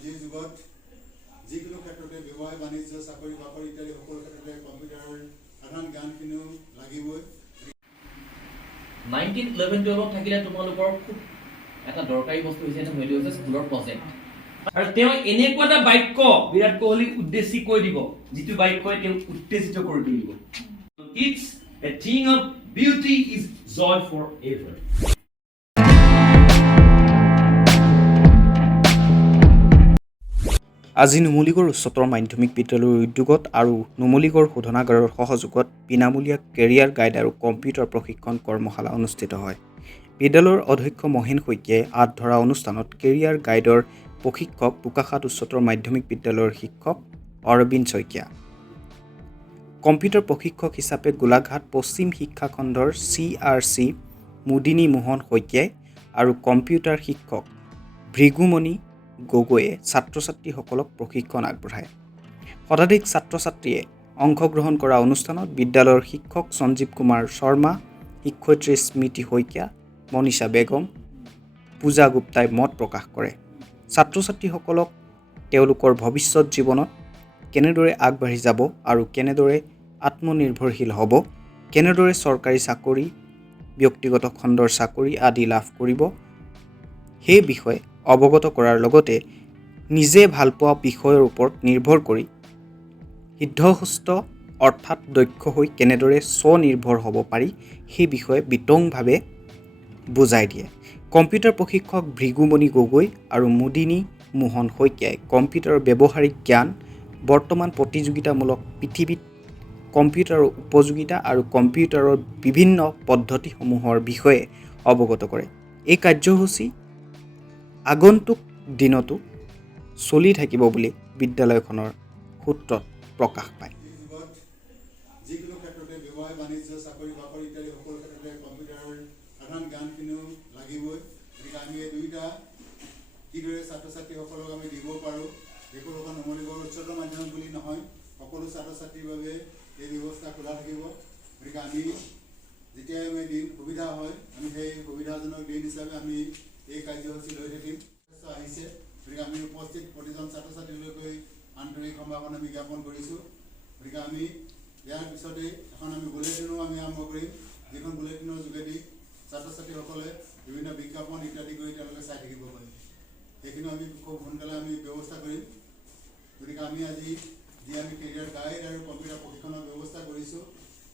আজিৰ যুগত যিকোনো ক্ষেত্ৰতে ব্যৱসায় বাণিজ্য চাকৰি বাকৰি ইত্যাদি সকলো ক্ষেত্ৰতে কম্পিউটাৰৰ সাধাৰণ জ্ঞানখিনিও লাগিবই 1911-12 থাকিলে তোমালোকৰ খুব এটা দৰকাৰী বস্তু হৈছে এটা ভ্যালু হৈছে স্কুলৰ প্ৰজেক্ট আৰু তেওঁ এনেকুৱা এটা বাক্য বিৰাট কোহলি উদ্দেশ্যি কৈ দিব যিটো বাক্যই তেওঁ উত্তেজিত কৰি তুলিব It's a thing of beauty is joy forever আজি নুমলীগড় উচ্চতৰ মাধ্যমিক বিদ্যালয়ৰ উদ্যোগত আৰু নুমলীগড় শোধনাগাৰৰ সহযোগত বিনামূলীয়া কেৰিয়াৰ গাইড আৰু কম্পিউটাৰ প্ৰশিক্ষণ কৰ্মশালা অনুষ্ঠিত হয়। বিদ্যালয়ৰ অধ্যক্ষ মহেন শইকীয়াই আঁত ধৰা অনুষ্ঠানত কেৰিয়াৰ গাইডৰ প্ৰশিক্ষক বোকাখাত উচ্চতৰ মাধ্যমিক বিদ্যালয়ৰ শিক্ষক অৰবিন্দ শইকীয়া কম্পিউটাৰ প্ৰশিক্ষক হিচাপে গোলাঘাট পশ্চিম শিক্ষাখণ্ডৰ CRC মুদিনী মোহন শইকীয়াই আৰু কম্পিউটাৰ শিক্ষক ভৃগুমণি গগৈয়ে ছাত্ৰ-ছাত্ৰীসকলক প্ৰশিক্ষণ আগবঢ়ায় শতাধিক ছাত্ৰ-ছাত্ৰীয়ে অংশগ্ৰহণ কৰা অনুষ্ঠানত বিদ্যালয়ৰ শিক্ষক সঞ্জীৱ কুমাৰ শৰ্মা শিক্ষয়িত্ৰী স্মৃতি শইকীয়া মনীষা বেগম পূজা গুপ্তাই মত প্ৰকাশ কৰে ছাত্ৰ-ছাত্ৰীসকলক তেওঁলোকৰ ভৱিষ্যত জীৱনত কেনেদৰে আগবাঢ়ি যাব আৰু কেনেদৰে আত্মনিৰ্ভৰশীল হ'ব কেনেদৰে চৰকাৰী চাকৰি ব্যক্তিগত খণ্ডৰ চাকৰি আদি লাভ কৰিব সেই বিষয়ে অৱগত কৰাৰ লগতে নিজে ভাল পোৱা বিষয়ৰ ওপৰত নিৰ্ভৰ কৰি সিদ্ধহস্ত অৰ্থাৎ দক্ষ হৈ কেনেদৰে স্বনিৰ্ভৰ হ'ব পাৰি সেই বিষয়ে বিতংভাৱে বুজাই দিয়ে কম্পিউটাৰ প্ৰশিক্ষক ভৃগুমণি গগৈ আৰু মুদিনী মোহন শইকীয়াই কম্পিউটাৰৰ ব্যৱহাৰিক জ্ঞান বৰ্তমান প্ৰতিযোগিতামূলক পৃথিৱীত কম্পিউটাৰৰ উপযোগিতা আৰু কম্পিউটাৰৰ বিভিন্ন পদ্ধতিসমূহৰ বিষয়ে অৱগত কৰে এই কাৰ্যসূচী আগন্তুক দিনতো চলি থাকিব বুলি বিদ্যালয়খনৰ সূত্ৰত প্ৰকাশ পায় যিকোনো ক্ষেত্ৰতে ব্যৱসায় বাণিজ্য চাকৰি বাকৰি ইত্যাদি সকলো ক্ষেত্ৰতে কম্পিউটাৰৰ সাধাৰণ জ্ঞানখিনিও লাগিবই গতিকে আমি এই দুইটা কিদৰে ছাত্ৰ-ছাত্ৰীসকলক আমি দিব পাৰোঁ এইবোৰ অকল নুমলীগড় উচ্চতৰ মাধ্যমিক বুলি নহয় সকলো ছাত্ৰ-ছাত্ৰীৰ বাবে এই ব্যৱস্থা খোলা থাকিব গতিকে আমি যেতিয়াই আমি দিন সুবিধা হয় আমি সেই সুবিধাজনক দিন হিচাপে আমি এই কাৰ্যসূচী লৈ থাকিম আহিছে গতিকে আমি উপস্থিত প্ৰতিজন ছাত্ৰ-ছাত্ৰীলৈকৈ আন্তৰিক সম্ভাৱনা আমি জ্ঞাপন কৰিছোঁ গতিকে আমি ইয়াৰ পিছতে এখন আমি বুলেটিনো আমি আৰম্ভ কৰিম যিখন বুলেটিনৰ যোগেদি ছাত্ৰ-ছাত্ৰীসকলে বিভিন্ন বিজ্ঞাপন ইত্যাদি কৰি তেওঁলোকে চাই থাকিব পাৰে সেইখিনি আমি খুব সোনকালে আমি ব্যৱস্থা কৰিম গতিকে আমি আজি যি আমি কেৰিয়াৰ গাইড আৰু কম্পিউটাৰ প্ৰশিক্ষণৰ ব্যৱস্থা কৰিছোঁ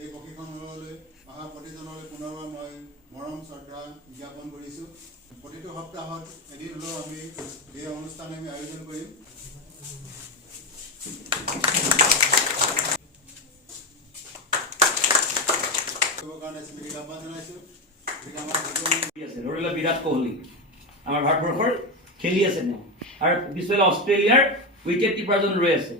এই প্ৰশিক্ষণলৈ অহা প্ৰতিজনলৈ পুনৰবাৰ মই মৰম শ্ৰদ্ধা জ্ঞাপন কৰিছোঁ প্ৰতিটো সপ্তাহত এদিন হ'লেও আমি এই অনুষ্ঠান আমি আয়োজন কৰিম বিৰাট কোহলি আমাৰ ভাৰতবৰ্ষৰ খেলি আছে তেওঁ আৰু পিছফালে অষ্ট্ৰেলিয়াৰ উইকেট কিপাৰজন ৰৈ আছে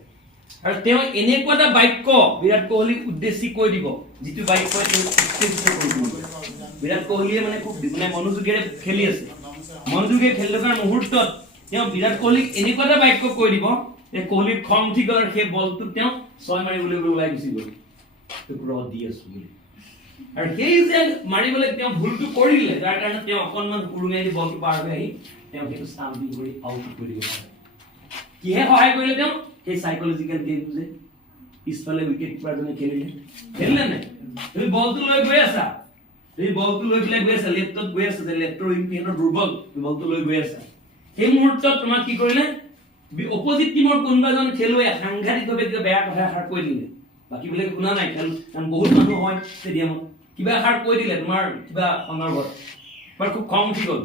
আৰু তেওঁ এনেকুৱা এটা বাক্য বিৰাট কোহলিক উদ্দেশ্যি কৈ দিব যিটো বাক্যই তেওঁ উত্তেজিত কৰি তুলিব বিৰাট কোহলিয়ে মানে খুব মানে মনোযোগেৰে খেলি আছে মনোযোগেৰে খেলি থকাৰ মুহূৰ্তত তেওঁ বিৰাট কোহলিক এনেকুৱা এটা বাক্য কৈ দিব যে কোহলিৰ খং উঠি গ'ল আৰু সেই বলটোত তেওঁ 6 মাৰিবলৈ ওলাই গুচি গ'ল টুকুৰা দি আছো বুলি আৰু সেই যে মাৰিবলৈ তেওঁ ভুলটো কৰিলে যাৰ কাৰণে তেওঁ অকণমান উৰুঙাই দি বলটো পাৰ হৈ আহি তেওঁ সেইটো ষ্টাম্পিং কৰি আউট কৰি দিব পাৰে কিহে সহায় কৰিলে তেওঁ সেই সাইকোলজিক্যাল গেমটো যে পিছফালে উইকেট কিপাৰজনে খেলিলে নাই তুমি বলটো লৈ গৈ আছা এই বলটো লৈ পেলাই গৈ আছা লেফ্টত গৈ আছা যে লেফ্টৰ উইকেটৰ দুৰ্বল বলটো লৈ গৈ আছা সেই মুহূৰ্তত তোমাক কি কৰিলে অপজিট টিমৰ কোনোবাজন খেলুৱৈ সাংঘাতিকভাৱে কিবা বেয়া কথা এষাৰ কৈ দিলে বাকীবিলাকে শুনা নাই কাৰণ বহুত মানুহ হয় ষ্টেডিয়ামত কিবা এষাৰ কৈ দিলে তোমাৰ কিবা সন্দৰ্ভত তোমাৰ খুব খং উঠি গ'ল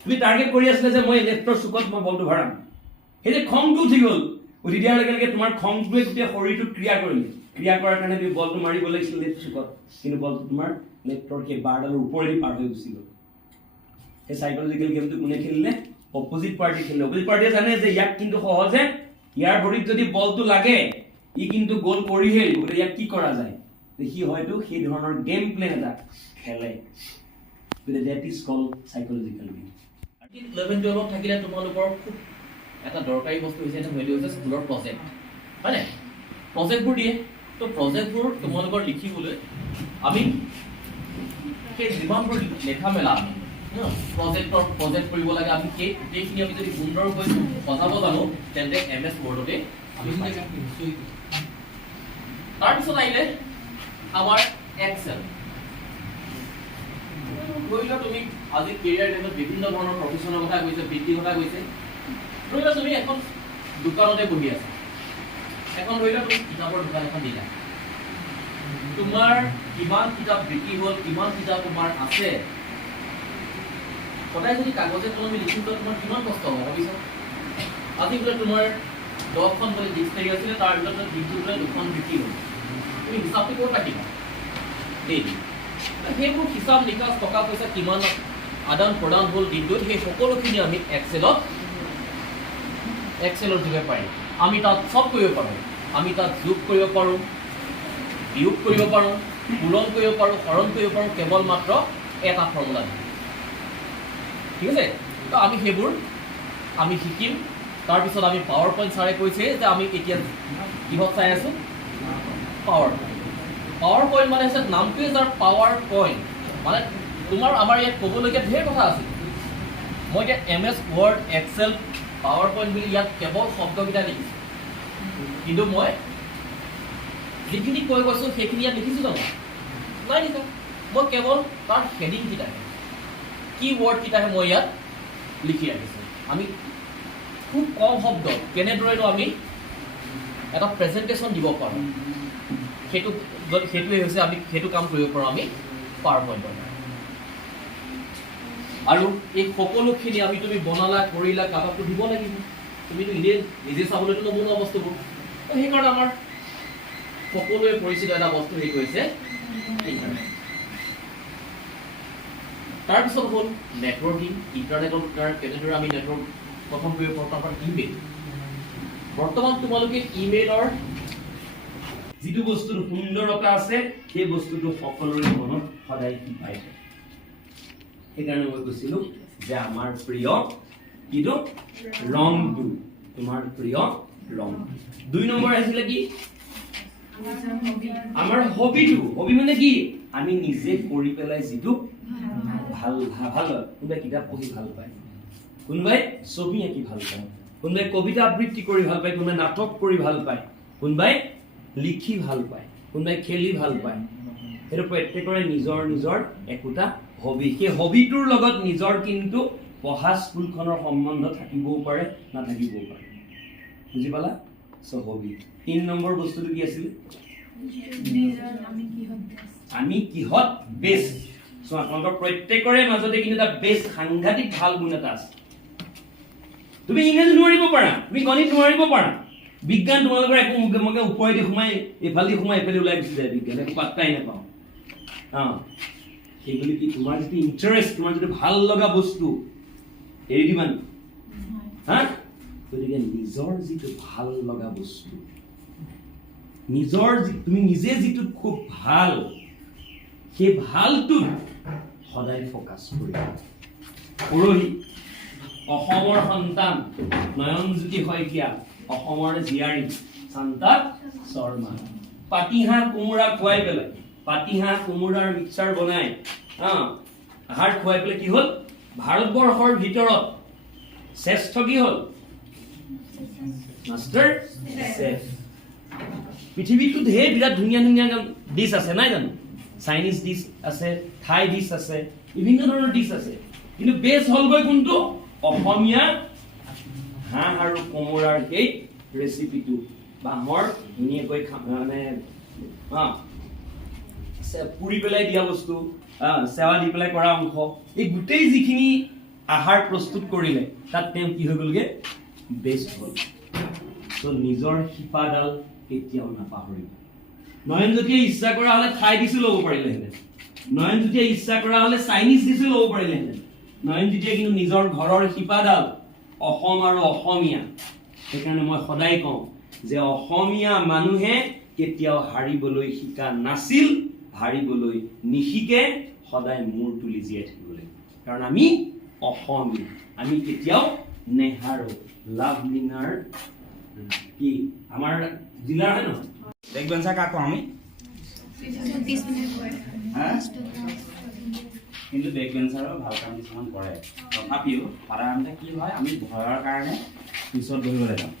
তুমি টাৰ্গেট কৰি আছিলে যে মই লেফ্টৰ চুকত মই বলটো ভৰাম সেই যে খংটো উঠি গ'ল উঠি দিয়াৰ লগে লগে তোমাৰ খংটোৱে গোটেই শৰীৰটো ক্ৰিয়া কৰিলে ক্ৰিয়া কৰাৰ কাৰণে তুমি বলটো মাৰিব লাগিছিল লেফ্ট চুকত কিন্তু বলটো তোমাৰ লেফ্টৰ সেই বাৰডালৰ ওপৰেদি পাৰ হৈ গুচি গ'ল সেই সাইকোলজিক্যাল গেমটো কোনে খেলিলে অপজিট পাৰ্টি খেলিলে অপজিট পাৰ্টিয়ে জানে যে ইয়াক কিন্তু সহজে ইয়াৰ ভৰিত যদি বলটো লাগে ই কিন্তু গোল কৰিহে গতিকে ইয়াক কি কৰা যায় সি হয়তো সেই ধৰণৰ গেম প্লেন এটা খেলে that is called psychological game 11-12 থাকিলে তোমালোকৰ খুব এটা দৰকাৰী বস্তু হৈছে এটা ভ্যালু হৈছে স্কুলৰ প্ৰজেক্ট হয়নে প্ৰজেক্টবোৰ দিয়ে তো প্ৰজেক্টবোৰ তোমালোকৰ লিখিবলৈ আমি সেই যিমানবোৰ লেখা মেলা প্ৰজেক্ট কৰিব লাগে আমি গোটেইখিনি আমি যদি সুন্দৰকৈ সজাব জানো তেন্তে MS Wordতে আমি তাৰপিছত আহিলে আমাৰ এক্সেল ধৰিলোৱা তুমি আজি কেৰিয়াৰ টাইমত বিভিন্ন ধৰণৰ প্ৰফেশ্যনৰ কথা কৈছে বৃত্তিৰ কথা কৈছে ধৰিলোৱা তুমি এখন দোকানতে বহি আছা এখন ধৰিলোৱা তুমি কিতাপৰ দোকান এখন দিলা তোমাৰ কিমান কিতাপ বিক্ৰী হ'ল কিমান কিতাপ তোমাৰ আছে সদায় যদি কাগজে কলমে লিখিব তোমাৰ কিমান কষ্ট হ'ব ভাবিছা আজি বোলে তোমাৰ 10খন বোলে ডিক্সনাৰী আছিলে তাৰ ভিতৰত দিনটো বোলে 2খন বিক্ৰী হ'ল তুমি হিচাপটো ক'ত ৰাখিবা দেই সেইবোৰ হিচাপ নিকাচ টকা পইচা কিমান আদান প্ৰদান হ'ল দিনটোত সেই সকলোখিনি আমি এক্সেলৰ যোগে পাৰিম আমি তাত চব কৰিব পাৰোঁ আমি তাত যোগ কৰিব পাৰোঁ বিয়োগ কৰিব পাৰোঁ পূৰণ কৰিব পাৰোঁ হৰণ কৰিব পাৰোঁ কেৱল মাত্ৰ এটা ফৰ্মুলা দি ঠিক আছে তো আমি সেইবোৰ আমি শিকিম তাৰপিছত আমি পাৱাৰ পইণ্ট ছাৰে কৈছে যে আমি এতিয়া কিহত চাই আছোঁ পাৱাৰ পইণ্ট মানে হৈছে নামটোৱে যাৰ পাৱাৰ পইণ্ট মানে তোমাৰ আমাৰ ইয়াত ক'বলগীয়া ঢেৰ কথা আছে মই এতিয়া MS Word Excel power point বুলি ইয়াত কেৱল শব্দকেইটা লিখিছোঁ কিন্তু মই যিখিনি কৈ গৈছোঁ সেইখিনি ইয়াত লিখিছোঁ জানো নাই লিখা মই কেৱল তাৰ হেডিংকেইটাহে কি ৱৰ্ডকেইটাহে মই ইয়াত লিখি ৰাখিছোঁ আমি খুব কম শব্দ কেনেদৰেনো আমি এটা প্ৰেজেণ্টেশ্যন দিব পাৰোঁ সেইটোৱে হৈছে আমি সেইটো কাম কৰিব পাৰোঁ আমি পাৱাৰ পইণ্টৰ আৰু এই সকলোখিনি আমি তুমি বনালা কৰিলা কাবাকটো দিব লাগিব তুমিতো নিজে চাবলৈতো নবনোৱা বস্তুবোৰ সেইকাৰণে আমাৰ সকলোৱে পৰিচিত এটা বস্তু সেইটো হৈছে ইণ্টাৰনেট তাৰপিছত হ'ল নেটৱৰ্কিং ইণ্টাৰনেটৰ কেনেদৰে আমি নেটৱৰ্ক প্ৰথম কৰিব পাৰোঁ তাৰপৰা ইমেইল বৰ্তমান তোমালোকে ইমেইলৰ যিটো বস্তুৰ সুন্দৰতা আছে সেই বস্তুটো সকলোৰে মনত সদায় পাইছে সেইকাৰণে মই কৈছিলোঁ যে আমাৰ প্ৰিয় কিন্তু ৰংটো তোমাৰ প্ৰিয় ৰং 2 নম্বৰ আহিছিলে কি আমাৰ হবিটো হবি মানে কি আমি নিজে কৰি পেলাই যিটো ভাল কোনোবাই কিতাপ পঢ়ি ভাল পায় কোনোবাই ছবি আঁকি ভাল পায় কোনোবাই কবিতা আবৃত্তি কৰি ভাল পায় কোনোবাই নাটক কৰি ভাল পায় কোনোবাই লিখি ভাল পায় কোনোবাই খেলি ভাল পায় সেইটো প্ৰত্যেকৰে নিজৰ নিজৰ একোটা হবি সেই হবিটোৰ লগত নিজৰ কিন্তু পঢ়া স্কুলখনৰ সম্বন্ধ থাকিবও পাৰে নাথাকিবও পাৰে বুজি পালা সো হবি 3 নম্বৰ বস্তুটো কি আছিল আমি কিহত বেছ সো আপোনালোকৰ প্ৰত্যেকৰে মাজতে কিন্তু এটা বেছ সাংঘাতিক ভাল গুণ এটা আছে তুমি ইংৰাজী নোৱাৰিব পাৰা তুমি গণিত নোৱাৰিব পাৰা বিজ্ঞান তোমালোকৰ একো মুখে ওপৰেদি সোমাই এইফালে সোমাই এইফালে ওলাই গুচি যায় বিজ্ঞান একো পাত্তাই নাপাওঁ সেইবুলি কি তোমাৰ যদি ইণ্টাৰেষ্ট তোমাৰ যদি ভাল লগা বস্তু এৰি দিবা নেকি গতিকে নিজৰ যিটো ভাল লগা বস্তু নিজৰ তুমি নিজে যিটো খুব ভাল সেই ভালটোত সদায় ফ'কাছ কৰিবা পৰহি অসমৰ সন্তান নয়নজ্যোতি শইকীয়া অসমৰ জীয়াৰী শান্তা শৰ্মা পাতিহাঁহ কোমোৰা খুৱাই পেলাই পাতিহাঁহ কোমোৰাৰ মিক্সাৰ বনাই আহাৰ খুৱাই পেলাই কি হ'ল ভাৰতবৰ্ষৰ ভিতৰত শ্ৰেষ্ঠ কি হ'ল মাষ্টাৰ চেফ পৃথিৱীতো ঢেৰ বিৰাট ধুনীয়া ধুনীয়া ডিছ আছে নাই জানো চাইনিজ ডিছ আছে থাই ডিছ আছে বিভিন্ন ধৰণৰ ডিছ আছে কিন্তু বেষ্ট হ'লগৈ কোনটো অসমীয়া হাঁহ আৰু কোমোৰাৰ সেই ৰেচিপিটো বাঁহৰ ধুনীয়াকৈ মানে পুৰি পেলাই দিয়া বস্তু সেৱা দি পেলাই কৰা অংশ এই গোটেই যিখিনি আহাৰ প্ৰস্তুত কৰিলে তাত তেওঁ কি হৈ গ'লগে বেষ্ট হ'ল তো নিজৰ শিপাডাল কেতিয়াও নাপাহৰিব নয়নজ্যোতিয়ে ইচ্ছা কৰা হ'লে থাই ডিছো ল'ব পাৰিলেহেঁতেন নয়নজ্যোতিয়ে ইচ্ছা কৰা হ'লে চাইনিজ ডিছো ল'ব পাৰিলেহেঁতেন নয়নজ্যোতিয়ে কিন্তু নিজৰ ঘৰৰ শিপাডাল অসম আৰু অসমীয়া সেইকাৰণে মই সদায় কওঁ যে অসমীয়া মানুহে কেতিয়াও হাৰিবলৈ শিকা নাছিল হাৰিবলৈ নিশিকে সদায় মূৰ তুলি জীয়াই থাকিব লাগিব কাৰণ আমি অসমীয়া আমি কেতিয়াও নেহাৰো লাভলিনাৰ কি আমাৰ জিলাৰ হয় নহয় एक बेंचा का को हमें কিন্তু বেক বেঞ্চাৰেও ভাল কাম কিছুমান কৰে তথাপিও সাধাৰণতে কি হয় আমি ভয়ৰ কাৰণে পিছত বহিবলৈ যাওঁ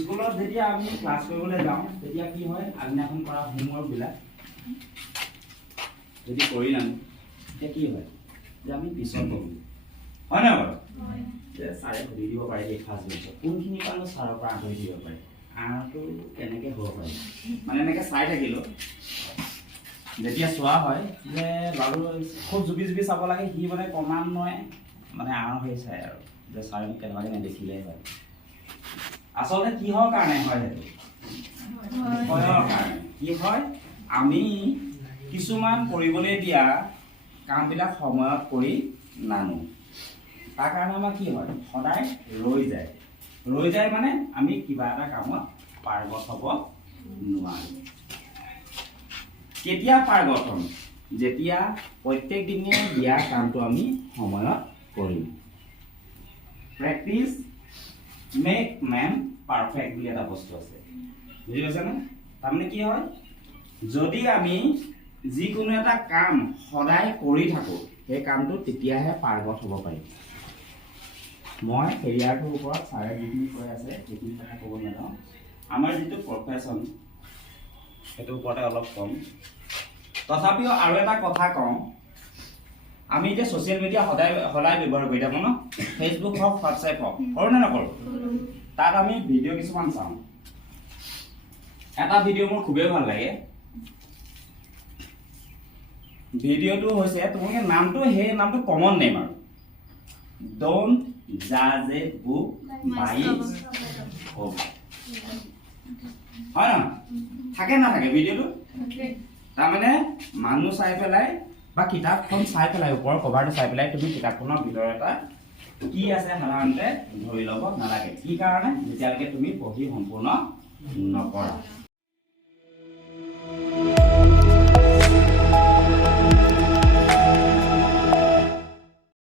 স্কুলত যেতিয়া আমি ক্লাছ কৰিবলৈ যাওঁ তেতিয়া কি হয় আগদিনাখন কৰা হোমৱৰ্কবিলাক যদি কৰি নানো তেতিয়া কি হয় যে আমি পিছত বহোঁ হয় নাই বাৰু যে ছাৰে সুধি দিব পাৰে এই ফাৰ্ষ্ট বেঞ্চত কোনখিনি কাৰণে ছাৰৰ পৰা আঁতৰি দিব পাৰে আনটো কেনেকৈ হ'ব পাৰে মানে এনেকৈ চাই থাকিলোঁ যেতিয়া চোৱা হয় যে বাৰু খুব জুপি জুপি চাব লাগে সি মানে ক্ৰমান্বয়ে মানে আৰ হৈ চায় আৰু যে ছাৰে মোক কেনেবাকৈ নেদেখিলেই হয় আচলতে কিহৰ কাৰণে হয় সেইটো ভয়ৰ কাৰণে কি হয় আমি কিছুমান কৰিবলৈ দিয়া কামবিলাক সময়ত কৰি নানো তাৰ কাৰণে আমাৰ কি হয় সদায় ৰৈ যায় মানে আমি কিবা এটা কামত পাৰ্গত হ'ব নোৱাৰোঁ কেতিয়া পাৰ্গত হ'ম যেতিয়া প্ৰত্যেক দিনে দিয়া কামটো আমি সময়ত কৰিম প্ৰেক্টিচ মেক মেন পাৰফেক্ট বুলি এটা বস্তু আছে বুজি পাইছেনে তাৰমানে কি হয় যদি আমি যিকোনো এটা কাম সদায় কৰি থাকোঁ সেই কামটো তেতিয়াহে পাৰ্গত হ'ব পাৰিম মই কেৰিয়াৰটোৰ ওপৰত ছাৰে যিখিনি কৈ আছে সেইখিনি কথা ক'ব নাযাওঁ আমাৰ যিটো প্ৰফেশ্যন সেইটোৰ ওপৰতে অলপ কম তথাপিও আৰু এটা কথা কওঁ আমি এতিয়া ছ'চিয়েল মিডিয়া সদায় ব্যৱহাৰ কৰি থাকোঁ ন ফেচবুক হওক হোৱাটছএপ হওক কৰোঁ নে নকৰোঁ তাত আমি ভিডিঅ' কিছুমান চাওঁ এটা ভিডিঅ' মোৰ খুবেই ভাল লাগে ভিডিঅ'টো হৈছে তোমালোকে নামটো সেই নামটো কমন নেম আৰু ড'ন্ট জাজ এ বুক বাই ইটছ কভাৰ হয় ন থাকে নাথাকে ভিডিঅ'টো তাৰমানে মানুহ চাই পেলাই বা কিতাপখন চাই পেলাই ওপৰৰ কভাৰটো চাই পেলাই তুমি কিতাপখনৰ ভিতৰত এটা কি আছে সাধাৰণতে ধৰি ল'ব নালাগে কি কাৰণে যেতিয়ালৈকে তুমি পঢ়ি সম্পূৰ্ণ নকৰা